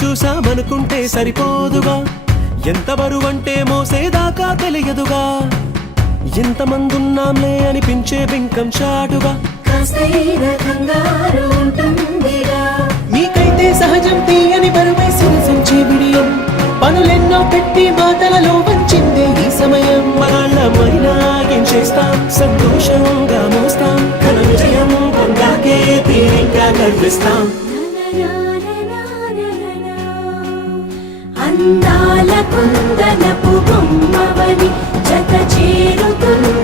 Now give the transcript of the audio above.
చూసామనుకుంటే సరిపోదుగా, ఎంత బరువంటే మోసేదాకా తెలియదుగా, ఎంతమందున్నాంలే అనిపించే బింకం చాటుగా మీకైతే సహజం తీయని బరువై సిరసించే విడియం, పనులెన్నో పెట్టి మాటలలో వంచిందే ఈ సమయం. మనాళ్ళమైనా ఏం చేస్తాం, సంతోషంగా మోస్తాం, ఘన విజయం పొందాకే తీరిగ్గా గర్విస్తాం. అందాల కుందనపు బొమ్మవని జత చేరుతున్న